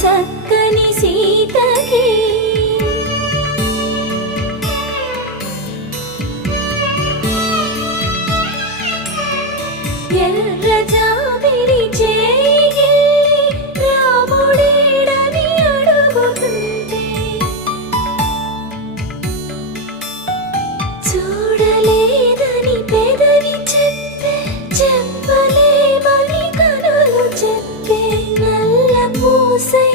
చక్కని సీతకి ఎర్ర జాబిలి చేయి రాముడేడని అడుగుతుంటే చూడలేదని పెదవి చెప్పే చెప్పలేమని కనులు చెప్పే నల్ల పూసై